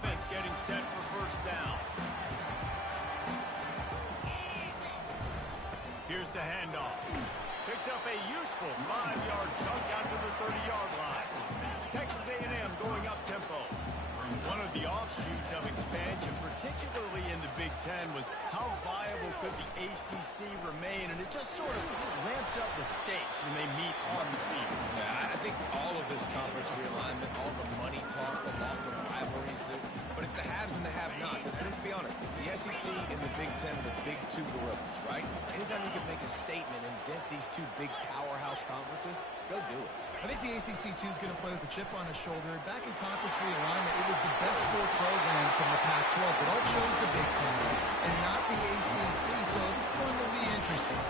offense getting set for first down. Here's the handoff. Picks up a useful 5-yard chunk out to the 30-yard line. Texas A&M going up tempo. One of the offshoots of expansion, particularly in the Big Ten, was how viable could the ACC remain, and it just sort of ramps up the stakes when they meet on the field. Yeah, I think all of this conference realignment, all the money talk, the loss of rivalries, but it's the haves and the have-nots. And let's be honest, the SEC and the Big Ten are the big two gorillas, right? Anytime you can make a statement and dent these two big powerhouse conferences, go do it. I think the ACC, too, is going to play with a chip on his shoulder. Back in conference realignment, it was the best 4 programs from the Pac-12 that all chose the Big Ten and not the ACC, so this one will be interesting.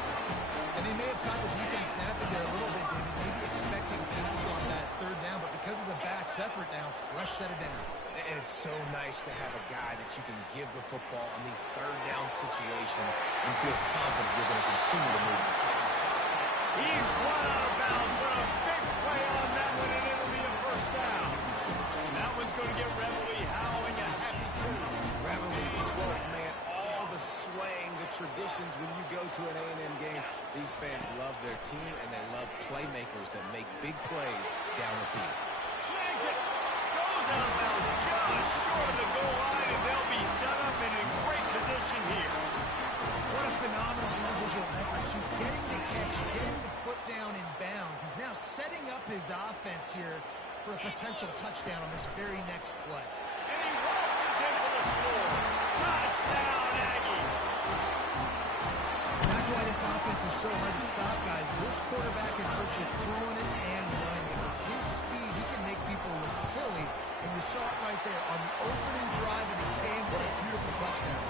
And they may have caught the defense napping there a little bit, David, maybe expecting pass on that 3rd down, but because of the back's effort now, fresh set it down. And it's so nice to have a guy that you can give the football on these 3rd down situations and feel confident you're going to continue to move the sticks. He's run out of bounds, but a big play on that one, and it'll be a first down. And that one's going to get Reveille howling a happy tune. Reveille, the 12th man, all the swaying, the traditions when you go to an A&M game. These fans love their team, and they love playmakers that make big plays down the field. Snags it. Goes out of bounds just short of the goal line, and they'll be set up and in great position here. What a phenomenal individual effort to getting the catch, getting the foot down in bounds. He's now setting up his offense here for a potential touchdown on this very next play. And he waltzes in for the score. Touchdown, Aggie. And that's why this offense is so hard to stop, guys. This quarterback can hurt you throwing it and running it. With his speed, he can make people look silly. And you saw it right there on the opening drive of the game. What a beautiful touchdown.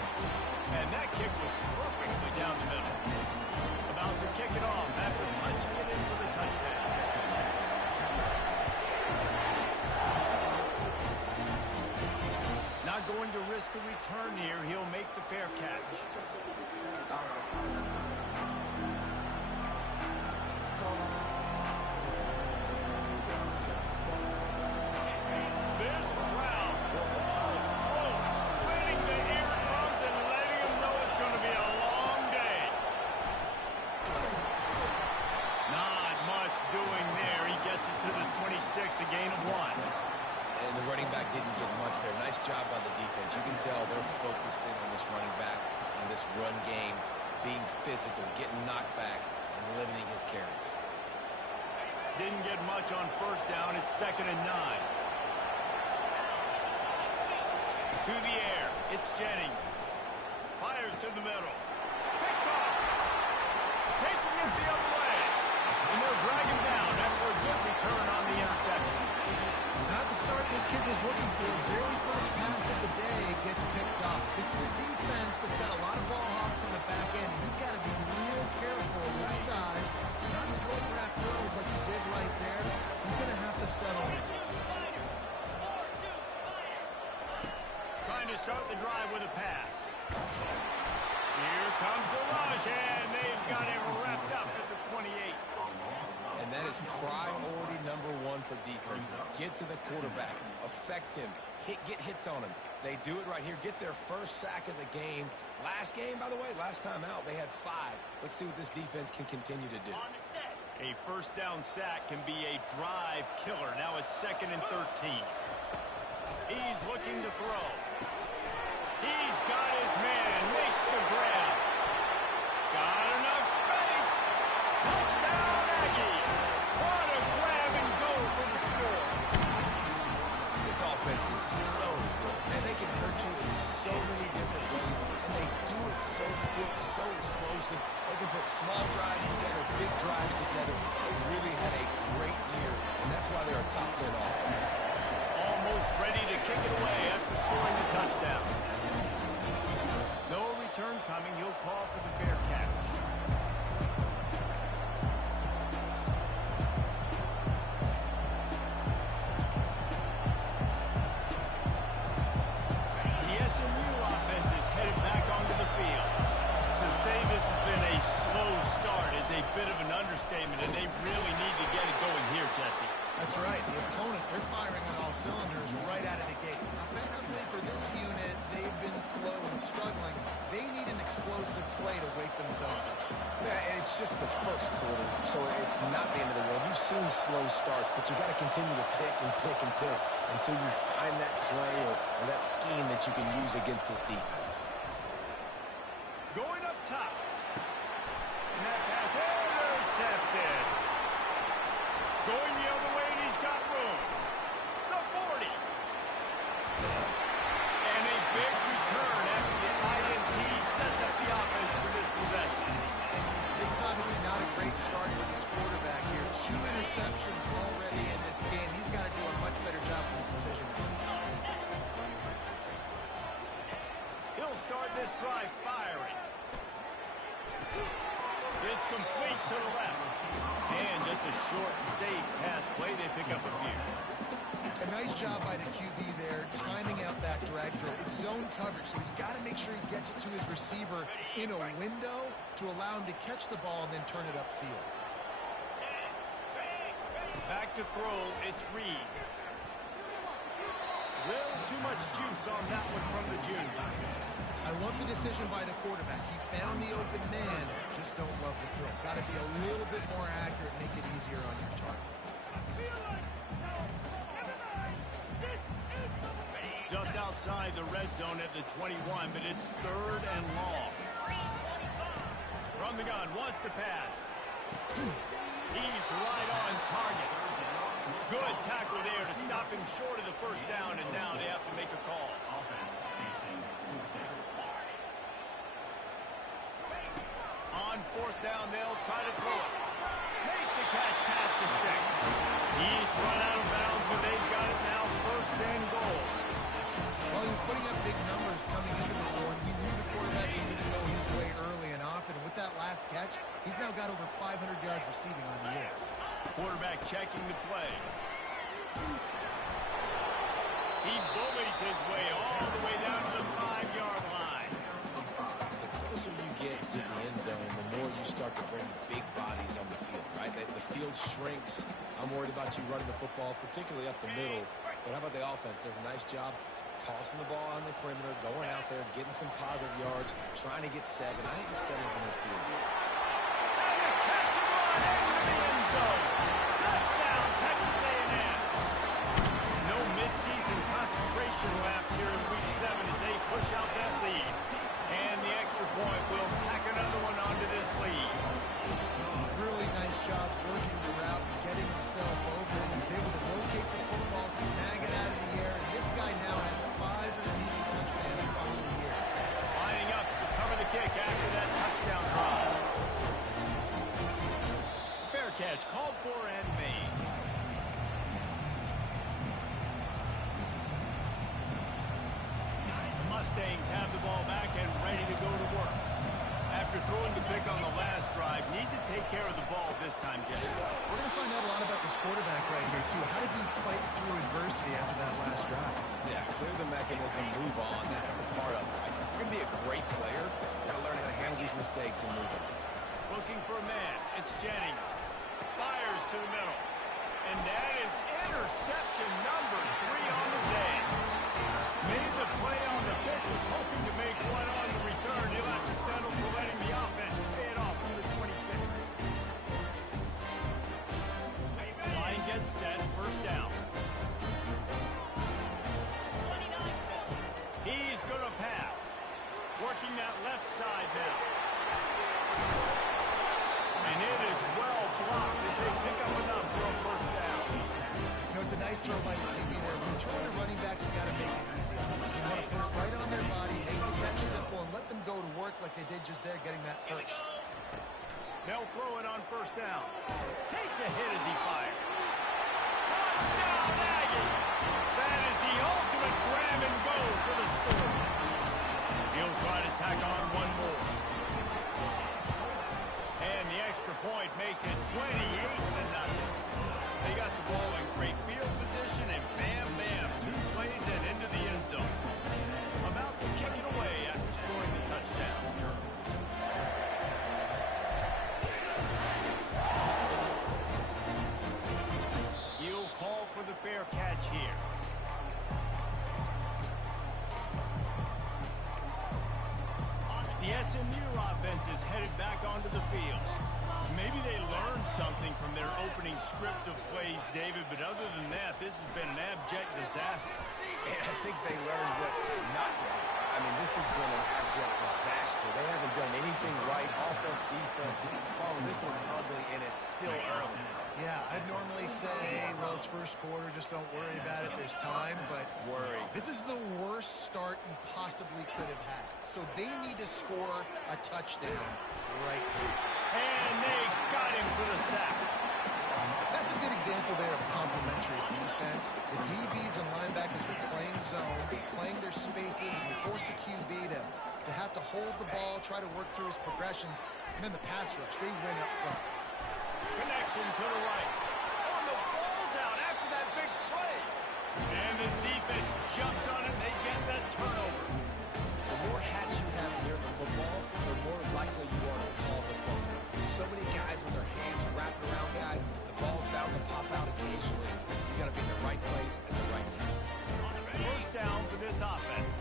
And that kick was perfectly down the middle. About to kick it off after punching it in for the touchdown. Not going to risk a return here. He'll make the fair catch. This crowd, full throat, splitting the eardrums and letting them know it's going to be a long day. Not much doing there. He gets it to the 26, a gain of 1. And the running back didn't get much there. Nice job by the defense. You can tell they're focused in on this running back, on this run game, being physical, getting knockbacks, and limiting his carries. Didn't get much on first down. It's 2nd and 9. To the air. It's Jennings. Fires to the middle. Picked off. Taking it the other way. And they'll drag him down after a good return on the interception. Not the start this kid was looking for. Very first pass of the day gets picked off. This is a defense that's got a lot of ball hawks on the back end. He's got to be real careful with his eyes, not telegraph throws like he did right there. He's going to have to settle in. Trying to start the drive with a pass. Here comes the rush, and they've got him wrapped up at the 28. And that is priority number 1 for defenses. Get to the quarterback, affect him, get hits on him. They do it right here, get their first sack of the game. Last game, by the way, last time out, they had 5. Let's see what this defense can continue to do. A first down sack can be a drive killer. Now it's 2nd and 13. He's looking to throw. He's got his man, makes the grab. Got enough space. Touchdown, Aggies. What a grab and go for the score. This offense is so good, and they can hurt you in so many different ways, and they do it so quick, so explosive. They can put small drives together, big drives together. They really had a great year, and that's why they're a top 10 offense. Almost ready to kick it away after scoring the touchdown. No return coming. He'll call for the fair catch. just the first quarter, so it's not the end of the world. You've seen slow starts, but you got to continue to pick and pick and pick until you find that play or that scheme that you can use against this defense. Going up top. And that pass intercepted. Going the other way, and he's got room. The 40. And a big return after the INT sets up the offense for this possession. This is obviously not a great start for this quarterback here. 2 interceptions already in this game. He's got to do a much better job with his decision. He'll start this drive firing. It's complete to the left. And just a short and safe pass play. They pick up a few. A nice job by the QB there, timing out that drag throw. It's zone coverage, so he's got to make sure he gets it to his receiver in a window to allow him to catch the ball and then turn it upfield. Back to throw, it's Reed. Little too much juice on that one from the junior. I love the decision by the quarterback. He found the open man, just don't love the throw. Got to be a little bit more accurate, make it easier on your target. Just outside the red zone at the 21, but it's 3rd and long. From the gun, wants to pass. He's right on target. Good tackle there to stop him short of the first down, and now they have to make a call. On 4th down, they'll try to throw it. Makes the catch past the sticks. He's run out of bounds, but they've got it now, 1st and goal. Well, he was putting up big numbers coming into this one. We knew the quarterback was going to go his way early and often. And with that last catch, he's now got over 500 yards receiving on the year. Quarterback checking the play. He bullies his way all the way down to the 5-yard line. The closer you get to the end zone, the more you start to bring big bodies on the field, right? The field shrinks. I'm worried about you running the football, particularly up the middle. But how about the offense? Does a nice job tossing the ball on the perimeter, going out there, getting some positive yards, trying to get 7. I think 7 from the field. And a catch and run into the end zone. Touchdown, Texas A&M. No midseason concentration laps here in Week 7 as they push out that lead. And the extra point will tack another one onto this lead. Really nice job working the route and getting himself open. He was able to locate the football, snag it out of the air, and this guy now has 5 receiving touchdowns on the year. Lining up to cover the kick after that touchdown drive. Fair catch called for and made. The Mustangs have the ball back and ready to go to work. After throwing the pick on the last drive, need to take care of the ball this time, Jeff. We're going to find out a lot about this quarterback right here, too. How does he fight through adversity after that last drive? Yeah, clear the mechanism, move on. That's a part of it. Right? You're going to be a great player. You got to learn how to handle these mistakes and move on. Looking for a man. It's Jennings. Fires to the middle. And that is interception number 3 on the day. Made the play on the pick, was hoping to make one on the return. He'll have to settle for letting the offense pay it off from the 26. Line gets set, 1st down. He's going to pass. Working that left side now. And it is well blocked as they pick up enough for a 1st down. You know, it's a nice throw by the QB there. When you're throwing to running backs, you got to make it easy. So you want to put it right on their body, make the catch simple, and let them go to work like they did just there, getting that first. They'll throw it on 1st down. Takes a hit as he fires. Touchdown, Aggie! That is the ultimate grab and go for the score. He'll try to tack on one more. And the extra point makes it 28-0. They got the ball in great field position, and bam, bam, 2 plays and into the end zone. About to kick it away after scoring the touchdown. He'll call for the fair catch here. The SMU offense is headed back onto the field. maybe they learned something from their opening script of plays, David, but other than that, this has been an abject disaster. And I think they learned what not to do. I mean, this has been an abject disaster. They haven't done anything right. Offense, defense. Paul, this one's ugly, and it's still early. Yeah, I'd normally say, well, it's first quarter, just don't worry about it. There's time, but this is the worst start you possibly could have had. So they need to score a touchdown right here. And they got him for the sack. That's a good example there of complementary defense. The DBs and linebackers are playing zone, playing their spaces, and they force the QB to have to hold the ball, try to work through his progressions, and then the pass rush, they win up front. Connection to the right. Oh, the ball's out after that big play. And the defense jumps on it. They get that turnover. The more hats you have near the football, the more likely you are to cause a fumble. So many guys with their hands wrapped around guys, the ball's bound to pop out occasionally. You got to be in the right place at the right time. First down for this offense.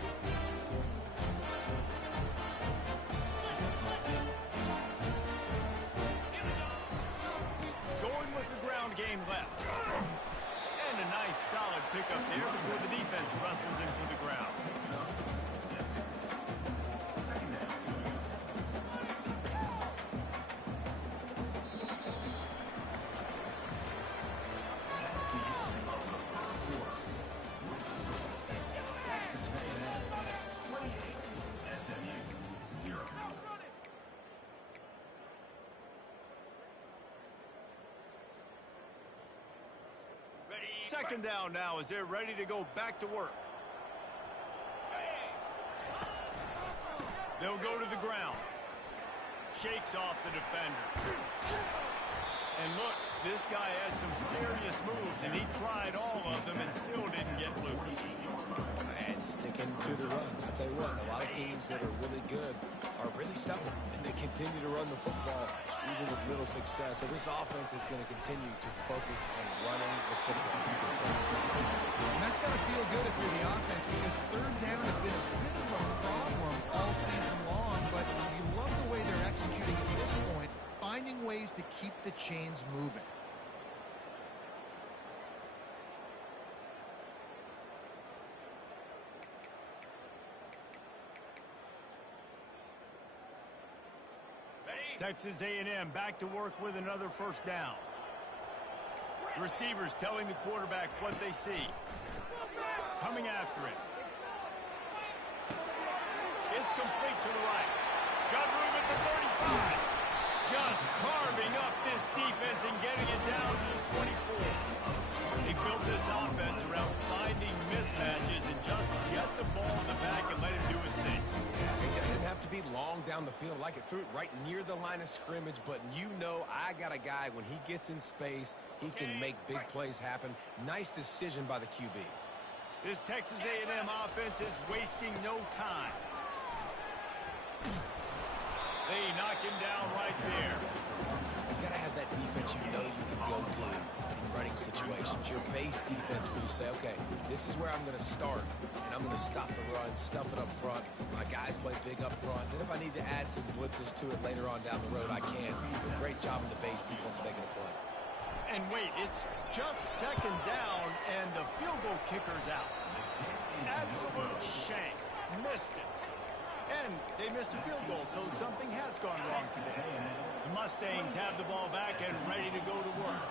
Going with the ground game left. And a nice solid pickup there before the defense wrestles into the ground. Second down now as they're ready to go back to work. They'll go to the ground. Shakes off the defender. And look, this guy has some serious moves, and he tried all of them and still didn't get loose. And sticking to the run. I'll tell you what, a lot of teams that are really good are really stubborn, and they continue to run the football even with little success. So this offense is going to continue to focus on running the football. You can tell. And that's got to feel good if you're the offense, because third down has been a bit of a problem all season long, but you love the way they're executing at this point, finding ways to keep the chains moving. Texas A&M back to work with another first down. The receivers telling the quarterback what they see. Coming after it. It's complete to the right. Got room at the 35. Just carving up this defense and getting it down to the 24. They built this offense around finding mismatches and just get the ball in the back and let him do his thing. Yeah, it doesn't have to be long down the field. Like it threw it right near the line of scrimmage, but you know I got a guy, when he gets in space, he can make big plays happen. Nice decision by the QB. This Texas A&M offense is wasting no time. They knock him down right there. You got to have that defense you know you can go to in running situations. Your base defense where you say, okay, this is where I'm going to start, and I'm going to stop the run, stuff it up front. My guys play big up front. Then if I need to add some blitzes to it later on down the road, I can. Great job in the base defense making a play. And wait, it's just second down, and the field goal kicker's out. Absolute shame. Missed it. And they missed a field goal, so something has gone wrong today. The Mustangs have the ball back and ready to go to work.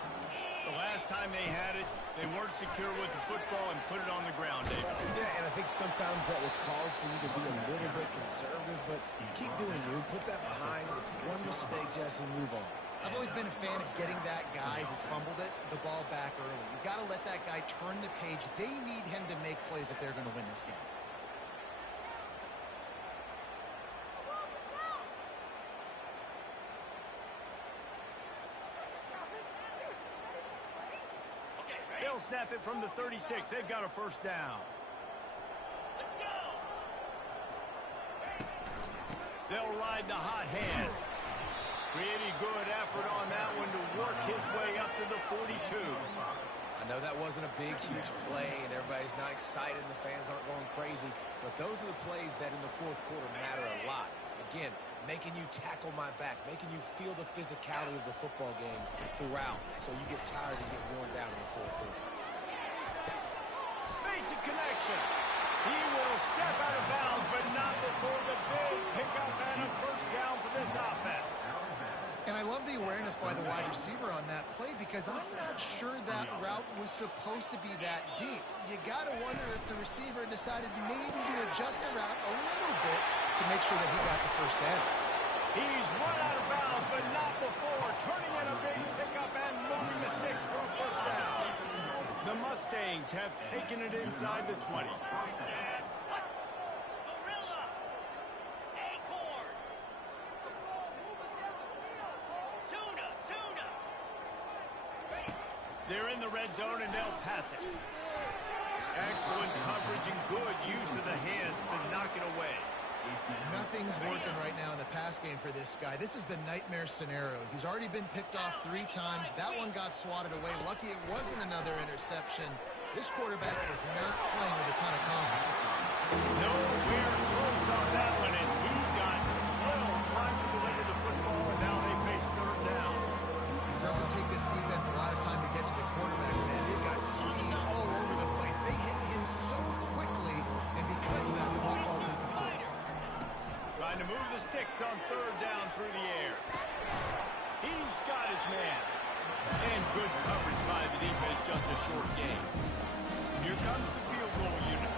The last time they had it, they weren't secure with the football and put it on the ground, David. Yeah, and I think sometimes that will cause for you to be a little bit conservative, but keep doing you. Put that behind. It's one mistake, Jesse, move on. I've always been a fan of getting that guy who fumbled it, the ball back early. You got to let that guy turn the page. They need him to make plays if they're going to win this game. They'll snap it from the 36. They've got a first down. Let's go. They'll ride the hot hand. Pretty good effort on that one to work his way up to the 42. I know that wasn't a big, huge play, and everybody's not excited, and the fans aren't going crazy, but those are the plays that in the fourth quarter matter a lot. Again, making you tackle my back, making you feel the physicality of the football game throughout, so you get tired and get worn down in the fourth quarter. Makes a connection. He will step out of bounds, but not before the big pickup and a first down for this offense. And I love the awareness by the wide receiver on that play because I'm not sure that route was supposed to be that deep. You got to wonder if the receiver decided maybe to adjust the route a little bit to make sure that he got the first down. He's run out of bounds, but not before turning in a big pickup and moving the sticks for a first down. The Mustangs have taken it inside the 20. They're in the red zone, and they'll pass it. Excellent coverage and good use of the hands to knock it away. Nothing's working right now in the pass game for this guy. This is the nightmare scenario. He's already been picked off 3 times. That one got swatted away. Lucky it wasn't another interception. This quarterback is not playing with a ton of confidence. Nowhere close on that one as he got drilled trying to deliver the football, and now they face third down. It doesn't take this defense a lot of time to get to the quarterback, man. They've got speed all over the place. They hit him so quickly, and because of that, the ball falls incomplete. Trying to move the sticks on third down through the air. He's got his man. And good coverage by the defense, just a short gain. Here comes the field goal unit.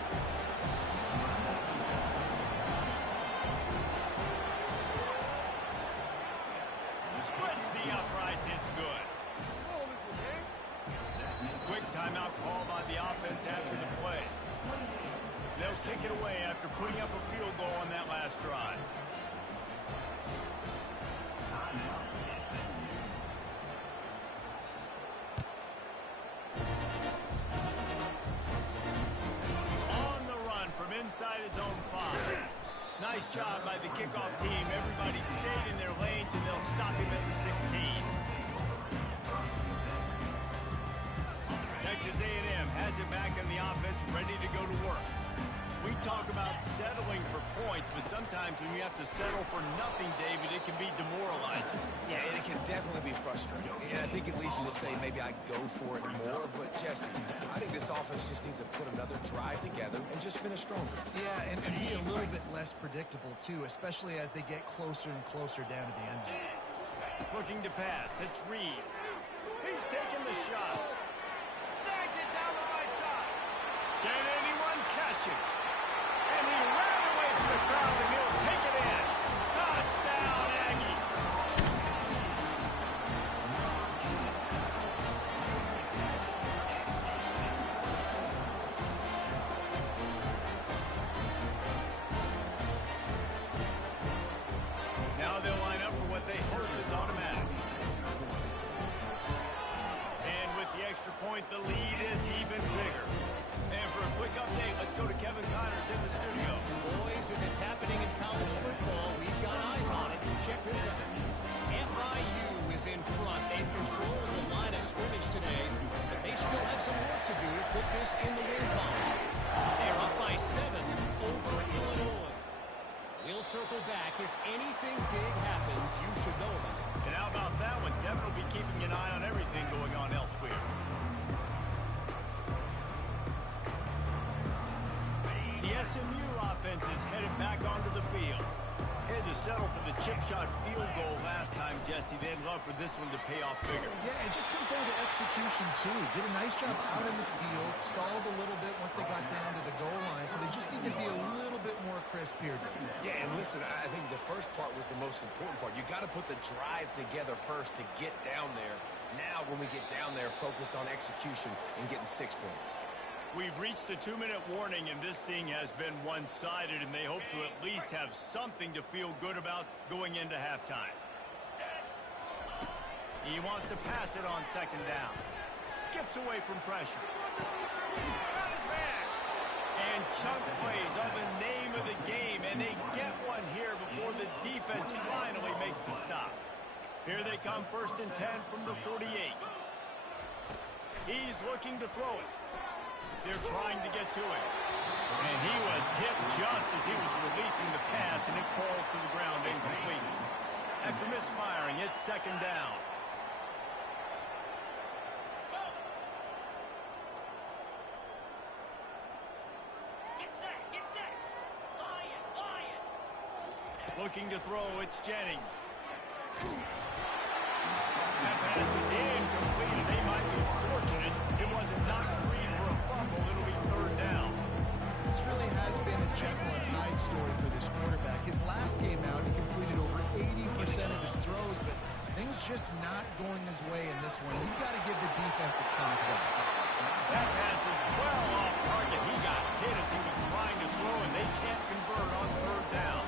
Splits the uprights, it's good. Quick timeout call by the offense after the play. They'll kick it away after putting up a field goal on that last drive. On the run from inside his own 5. Nice job by the kickoff team. Everybody stayed in their lanes, and they'll stop him at the 16. Texas A&M has it back in the offense, ready to go to work. We talk about settling for points, but sometimes when you have to settle for nothing, David, it can be demoralizing. Yeah, and it can definitely be frustrating. And I think it leads you to say maybe I go for it more. But, Jesse, I think this offense just needs to put another drive together and just finish stronger. Yeah, and be a little bit less predictable, too, especially as they get closer and closer down to the end zone. Looking to pass. It's Reed. He's taking the shot. Snags it down the right side. Can anyone catch it? And he ran away from the crowd, and he'll take it in. Touchdown, Aggie. Now they'll line up for what they hope is automatic. And with the extra point, the lead is even bigger. And for a quick update, let's go to Kevin Connors in the studio. Boys, if it's happening in college football, we've got eyes on it. Check this out. FIU is in front. They've controlled the line of scrimmage today, but they still have some work to do to put this in the win column. They're up by 7 over Illinois. We'll circle back. If anything big happens, you should know about it. And how about that one? Devin will be keeping an eye on everything going on elsewhere. The SMU offense is headed back onto the field. Had to settle for the chip shot field goal last time, Jesse. They'd love for this one to pay off bigger. Yeah, it just comes down to execution, too. Did a nice job out in the field, stalled a little bit once they got down to the goal line, so they just need to be a little bit more crisp here. Yeah, and listen, I think the first part was the most important part. You got to put the drive together first to get down there. Now, when we get down there, focus on execution and getting 6 points. We've reached the 2-minute warning, and this thing has been one-sided, and they hope to at least have something to feel good about going into halftime. He wants to pass it on second down. Skips away from pressure. Got his man. And chunk plays are the name of the game, and they get one here before the defense finally makes the stop. Here they come, 1st and 10 from the 48. He's looking to throw it. They're trying to get to him. And he was hit just as he was releasing the pass, and it falls to the ground incomplete. After misfiring, it's second down. Looking to throw, it's Jennings. That pass is incomplete, and they might be fortunate it wasn't knocked free for a fumble. It'll be third down. This really has been a Jekyll and Hyde story for this quarterback. His last game out, he completed over 80% of his throws, but things just not going his way in this one. You've got to give the defense a ton of credit. That pass is well off target. He got hit as he was trying to throw, and they can't convert on third down.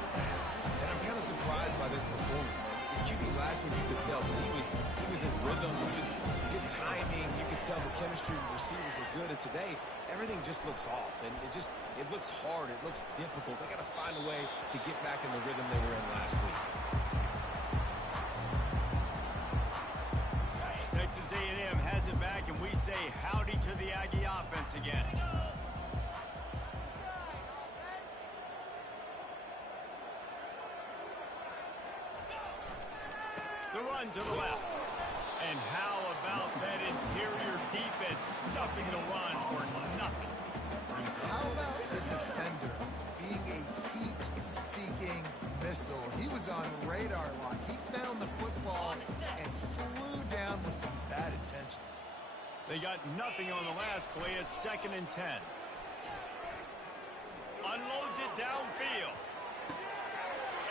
And I'm kind of surprised by this performance, man. The QB last week, you could tell that he was in rhythm. He was good timing. You could tell the chemistry with the receivers were good. And today, everything just looks off. And it looks hard. It looks difficult. They got to find a way to get back in the rhythm they were in last week. Texas A&M has it back, and we say howdy to the Aggie offense again. The run to the left. And how about that interior defense stuffing the run for nothing? How about the defender being a heat-seeking missile? He was on radar lock. He found the football and flew down with some bad intentions. They got nothing on the last play. It's 2nd and 10. Unloads it downfield.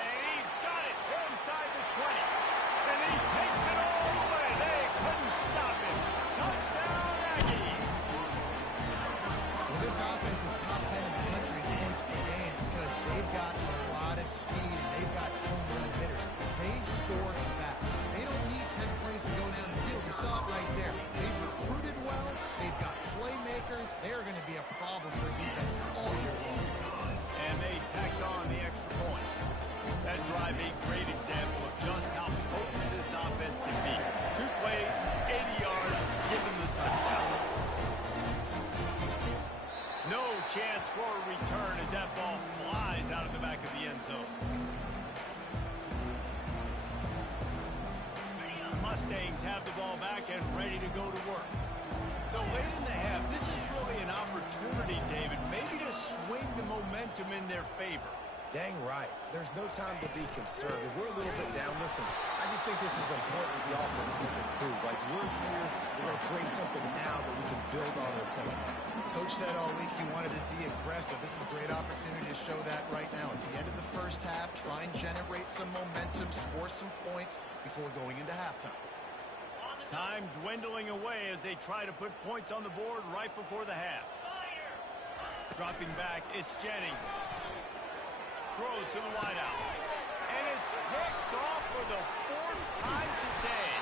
And he's got it inside the 20. And he takes it all the way. They couldn't stop him. Touchdown, Aggies. Well, this offense is top 10 in the country in points per game because they've got a lot of speed and they've got home run hitters. They score fast. They don't need 10 plays to go down the field. You saw it right there. They've recruited well. They've got playmakers. They're going to be a problem for defense all year long. And they tacked on the extra point. That drive a great example of just how potent this offense can be. 2 plays, 80 yards, give them the touchdown. No chance for a return as that ball flies out of the back of the end zone. The Mustangs have the ball back and ready to go to work. So late in the half, this is really an opportunity, David, maybe to swing the momentum in their favor. Dang right. There's no time to be conservative. We're a little bit down. Listen, I just think this is important that the offense can improve. Like, we're here, we're going to create something now that we can build on in the second half. Coach said all week he wanted to be aggressive. This is a great opportunity to show that right now. At the end of the first half, try and generate some momentum, score some points before going into halftime. Time dwindling away as they try to put points on the board right before the half. Dropping back, it's Jennings. Throws to the wideout. And it's picked off for the 4th time today.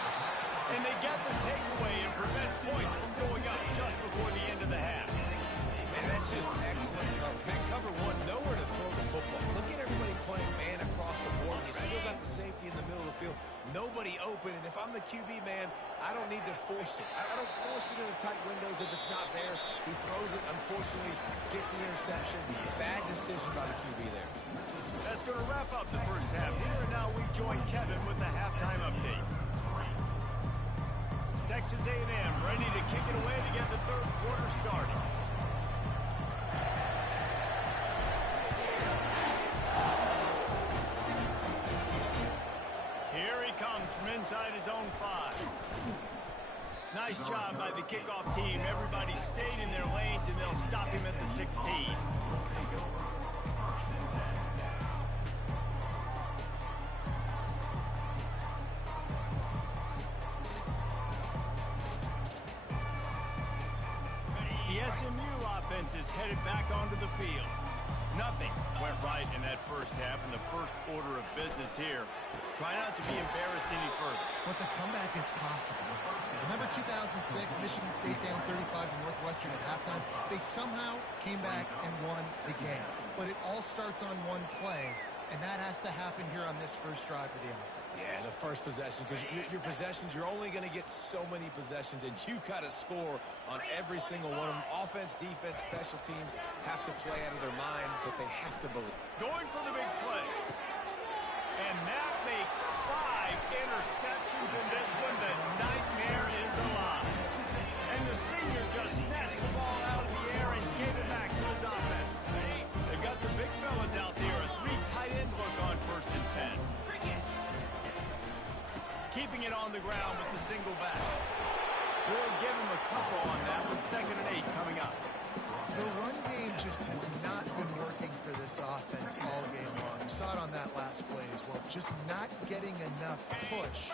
And they get the takeaway and prevent points from going up just before the end of the half. Man, that's just excellent cover. Man, cover 1, nowhere to throw the football. Look at everybody playing man across the board. You still got the safety in the middle of the field. Nobody open. And if I'm the QB, man, I don't need to force it. I don't force it in the tight windows if it's not there. He throws it, unfortunately, gets the interception. Bad decision by the QB there. That's going to wrap up the first half. Here and now we join Kevin with the halftime update. Texas A&M ready to kick it away to get the third quarter started. Here he comes from inside his own 5. Nice job by the kickoff team. Everybody stayed in their lanes, and they'll stop him at the 16. The SMU offense is headed back onto the field. Nothing went right in that first half in the first order of business here. Try not to be embarrassed any further. But the comeback is possible. Remember 2006, Michigan State down 35 to Northwestern at halftime? They somehow came back and won the game. But it all starts on one play, and that has to happen here on this first drive for the offense. Yeah, the first possession, because your possessions, you're only going to get so many possessions, and you got to score on every single one of them. Offense, defense, special teams have to play out of their mind, but they have to believe. Going for the big play. And that makes 5 interceptions in this one. The nightmare is alive. And the senior just snatched the ball out of the air and gave it back to his offense. They've got the big fellas out there. A 3 tight end look on 1st and 10. Keeping it on the ground with the single back. We'll give him a couple on that one. 2nd and 8 coming up. The run game just has not been working for this offense all game long. We saw it on that last play as well. Just not getting enough push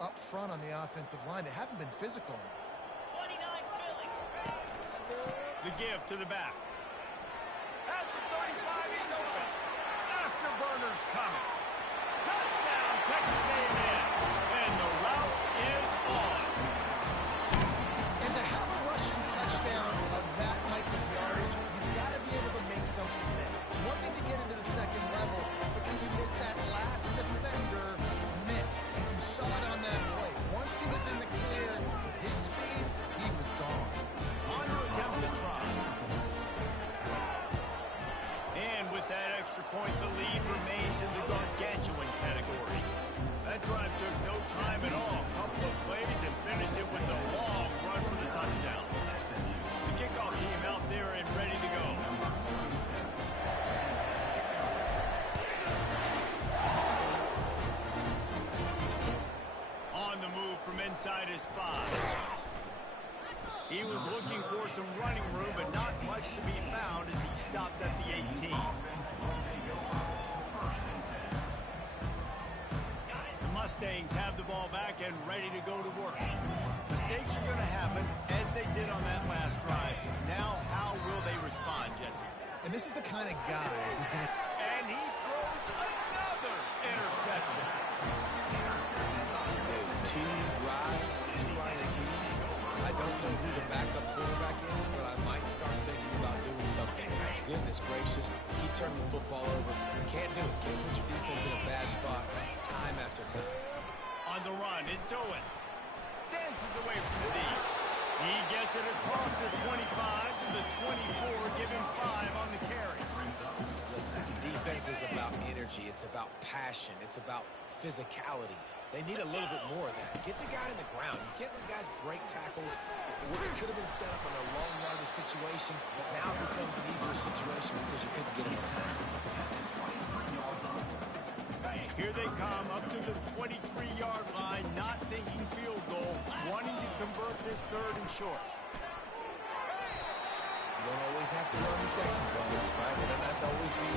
up front on the offensive line. They haven't been physical. The give to the back. At the 35, he's open. Afterburner's coming. Touchdown, Texas A&M. And the route is on. And to have a rushing touchdown of that type of yardage, you've got to be able to make something miss. It's one thing to get into the second level, but can you make that last defender miss? And you saw it on that play. Once he was in the clear, with his speed, he was gone. On to attempt to try. And with that extra point, the lead remains in the gargantuan category. That drive took no time at all. Couple of plays and finished it with a long run for the touchdown. The kickoff team out there and ready to go. On the move from inside his 5. He was looking for some running room, but not much to be found as he stopped at the 18. The Mustangs have the ball back and ready to go to work. Mistakes are going to happen, as they did on that last drive. Now, how will they respond, Jesse? And this is the kind of guy who's going to... And he throws another interception. Dude, 2 drives, 2 INTs. I don't know who the backup quarterback is, but I might start thinking about doing something. Goodness gracious, keep turning the football over. Can't do it. Can't put your defense in a bad spot time after time. On the run, it's Owens. Dances away from the D. He gets it across the 25 to the 24, give him 5 on the carry. Listen, defense is about energy. It's about passion. It's about physicality. They need a little bit more of that. Get the guy in the ground. You can't let guys break tackles. What could have been set up in a long yardage situation now becomes an easier situation because you couldn't get him on the ground. Here they come up to the 23-yard line, not thinking field goal, wanting to convert this 3rd and short. You don't always have to run the section plays, right? It doesn't have to always be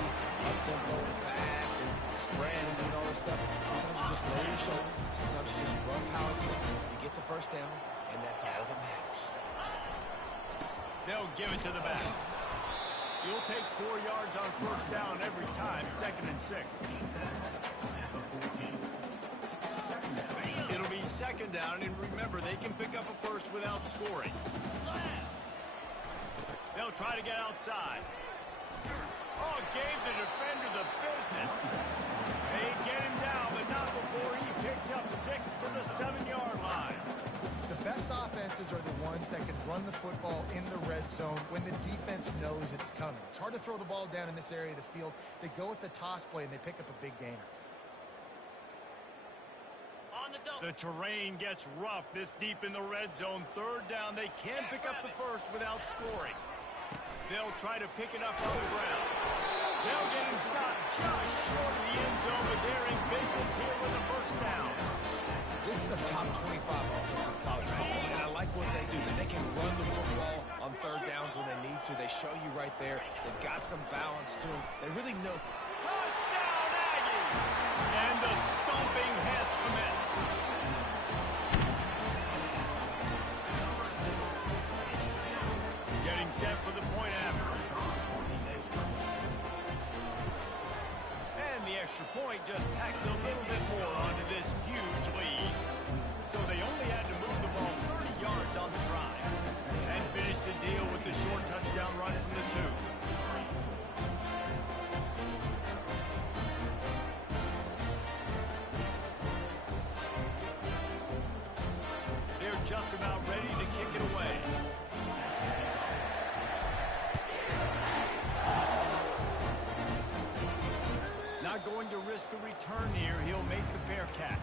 up-tempo and fast and spread and doing all this stuff. Sometimes you just lower your shoulder. Sometimes you just run powerfully. You get the 1st down, and that's all that matters. They'll give it to the back. You'll take 4 yards on 1st down every time, 2nd and 6. It'll be 2nd down, and remember, they can pick up a 1st without scoring. They'll try to get outside. Oh, gave the defender the business. They get him down, but not before he picks up 6 to the 7-yard line. The best offenses are the ones that can run the football in the red zone when the defense knows it's coming. It's hard to throw the ball down in this area of the field. They go with the toss play, and they pick up a big gainer. The terrain gets rough this deep in the red zone. 3rd down, they can pick up the 1st without scoring. They'll try to pick it up on the ground. They'll get him stopped just short of the end zone, but they're in business here with a 1st down. This is a top 25 offense in college football, and I like what they do. They can run the football on 3rd downs when they need to. They show you right there. They've got some balance to them. They really know. Touchdown, Aggie! And the stomping has commenced. Getting set for the point after. And the extra point just tacks a little bit more onto this huge lead. So they only had to move the ball 30 yards on the drive and finish the deal with the short touchdown run from the 2. just about ready to kick it away. Not going to risk a return here. He'll make the fair catch.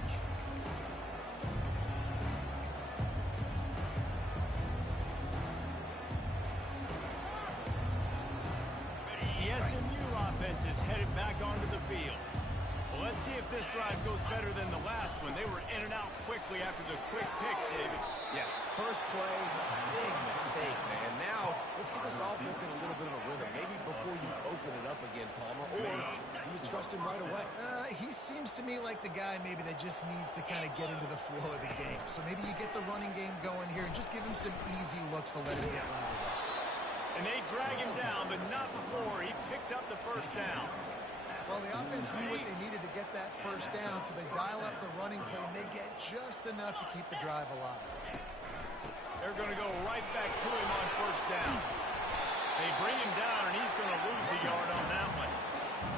The SMU offense is headed back onto the field. Well, let's see if this drive goes better than the last one. They were in and out quickly after the quick pick, David. Yeah, first play, big mistake, man. Now, let's get this offense in a little bit of a rhythm. Maybe before you open it up again, Palmer, or do you trust him right away? He seems to me like the guy maybe that just needs to kind of get into the flow of the game. So maybe you get the running game going here and just give him some easy looks to let him get louder. And they drag him down, but not before he picks up the first down. Well, the offense knew what they needed to get that first down, so they dial up the running play, and they get just enough to keep the drive alive. They're going to go right back to him on first down. They bring him down, and he's going to lose a yard on that one.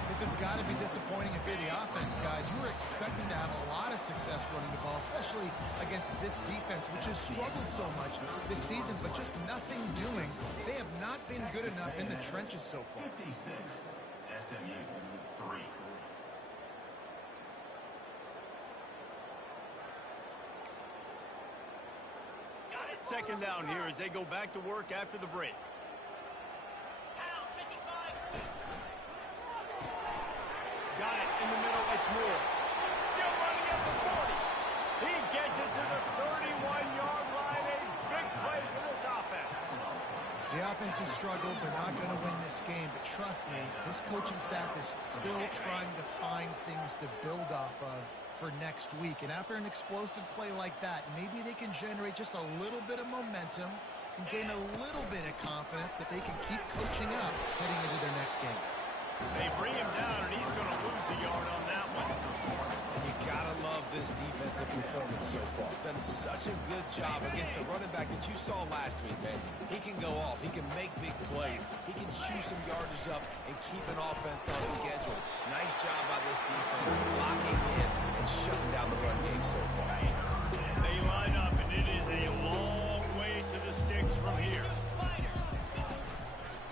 This has got to be disappointing if you're the offense, guys. You were expecting to have a lot of success running the ball, especially against this defense, which has struggled so much this season, but just nothing doing. They have not been good enough in the trenches so far. 56, SMU 3. Second down here as they go back to work after the break. Got it in the middle. It's Moore. Still running at the 40. He gets it to the 31-yard line. A big play for this offense. The offense has struggled. They're not going to win this game, but trust me, this coaching staff is still trying to find things to build off of for next week. And after an explosive play like that, maybe they can generate just a little bit of momentum and gain a little bit of confidence that they can keep coaching up heading into their next game. They bring him down, and he's going to lose a yard on that one. And you gotta love this defensive performance so far. Done such a good job against a running back that you saw last week, man. He can go off. He can make big plays. He can chew some yardage up and keep an offense on schedule. Nice job by this defense locking in and shutting down the run game so far. They line up, and it is a long way to the sticks from here.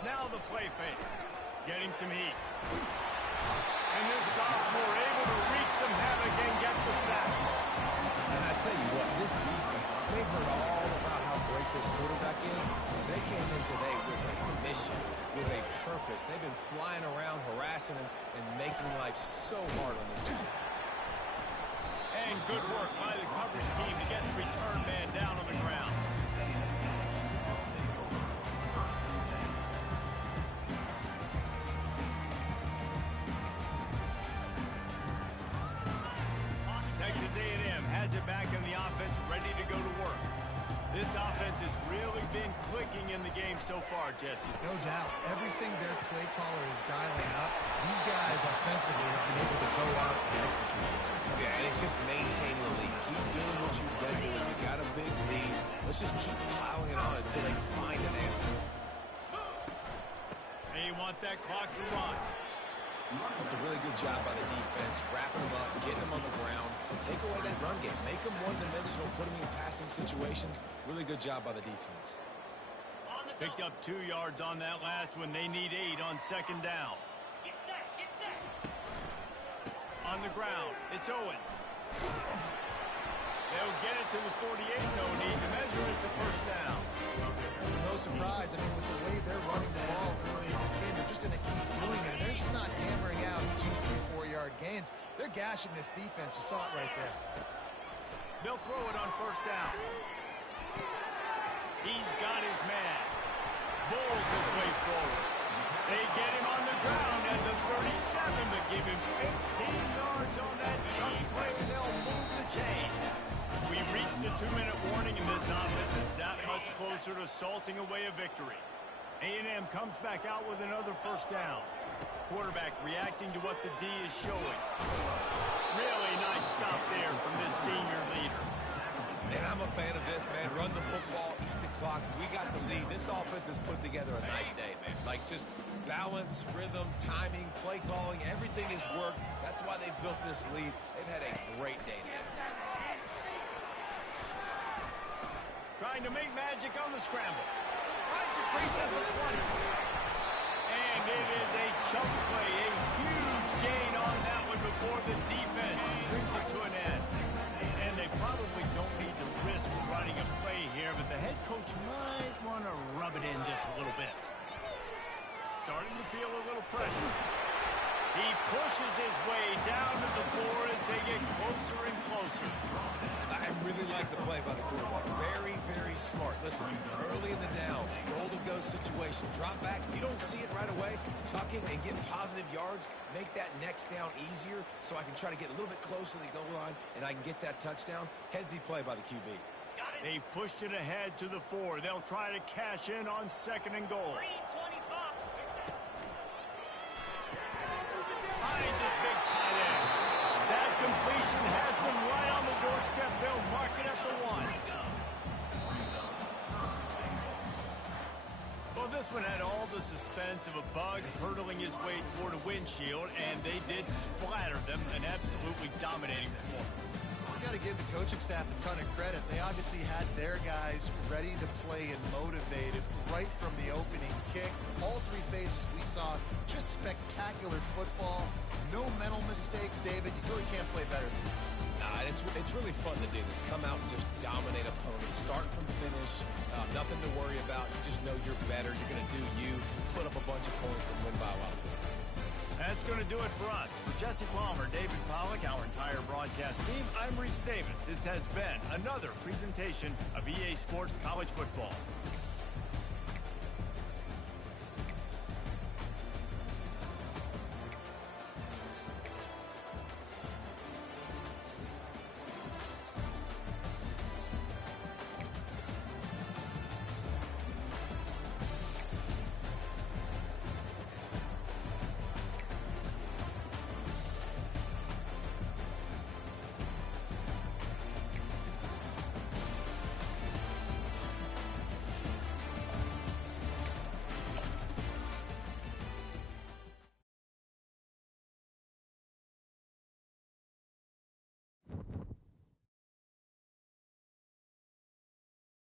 Now the play fake. Getting some heat. And this sophomore able to wreak some havoc and get the sack. And I tell you what, this defense, they've heard all about how great this quarterback is. They came in today with a mission, with a purpose. They've been flying around, harassing him, and making life so hard on this defense. And good work by the coverage team to get the return man down on the ground. Texas A&M has it back in the offense, ready to go to work. This offense has really been clicking in the game so far, Jesse. No doubt. Everything their play caller is dialing up, these guys offensively have been able to go out and execute. Yeah, and it's just maintaining the lead. Keep doing what you've been doing. You got a big lead. Let's just keep piling it on until they find an answer. They want that clock to run. It's a really good job by the defense, wrapping them up, getting them on the ground, take away that run game, make them one-dimensional, put them in passing situations. Really good job by the defense. Picked up 2 yards on that last one. They need 8 on second down. Get set, get set. On the ground, it's Owens. They'll get it to the 48, no need to measure it to first down. No surprise. I mean, with the way they're running the ball early in this game, they're just going to keep doing it. They're just not hammering out 2, 3, 4-yard gains. They're gashing this defense. You saw it right there. They'll throw it on first down. He's got his man. Bowls his way forward. They get him on the ground at the 37, but give him 15 yards on that chunk play, and they'll move the chains. We reached the 2-minute warning, and this offense is that much closer to salting away a victory. A&M comes back out with another first down. Quarterback reacting to what the D is showing. Really nice stop there from this senior leader. And I'm a fan of this, man. Run the football, eat the clock. We got the lead. This offense has put together a nice day, man. Like, just balance, rhythm, timing, play calling, everything has worked. That's why they've built this lead. They've had a great day today. Trying to make magic on the scramble. Finds a crease at the 20. And it is a chunk play. A huge gain on that one before the defense brings it to an end. And they probably don't need to risk running a play here, but the head coach might want to rub it in just a little bit. Starting to feel a little pressure. He pushes his way down to the floor as they get closer and closer. I really like the play by the quarterback. Very, very smart. Listen, early in the downs, goal-to-go situation. Drop back. If you don't see it right away, tuck it and get positive yards. Make that next down easier so I can try to get a little bit closer to the goal line and I can get that touchdown. Headsy play by the QB. They've pushed it ahead to the 4. They'll try to cash in on 2nd and goal. Finds his big tight end. That completion has them right on the doorstep. They'll mark it at the 1. Well, this one had all the suspense of a bug hurtling his way toward a windshield, and they did splatter them, an absolutely dominating performance. You got to give the coaching staff a ton of credit. They obviously had their guys ready to play and motivated right from the opening kick. All 3 phases we saw just spectacular football. No mental mistakes, David. You really can't play better than that. Nah, it's really fun to do this. Come out and just dominate opponents. Start from finish. Nothing to worry about. You just know you're better. You're going to do you. Put up a bunch of points and win by a lot of points. That's going to do it for us. For Jesse Palmer, David Pollack, our entire broadcast team, I'm Reese Davis. This has been another presentation of EA Sports College Football.